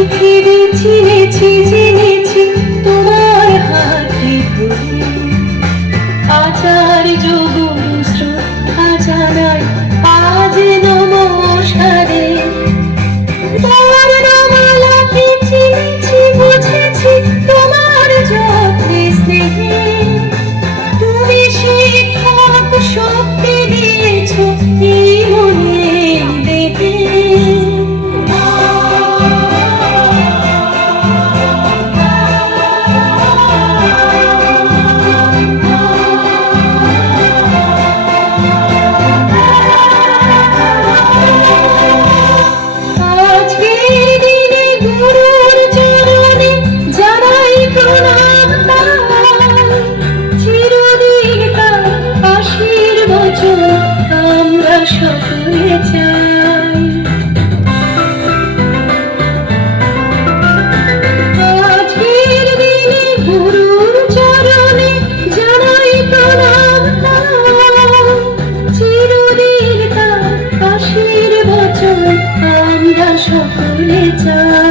পৃথিবী চিনেছি জেনেছি তোমার হাতে ধরে, আচার্য গুরু শ্রদ্ধা জানাই আজ নমস্কারে। বর্ণমালাকে চিনেছি বুঝেছি তোমার যত্নে স্নেহে, তুমি শিক্ষক শক্তি দিয়েছ এই মনে দেহে। সকলে চাই আজকের দিনে গুরুর চরণে জানাই প্রণাম তার, চিরদিন তার আশীর্বচন আমরা সকলে চাই।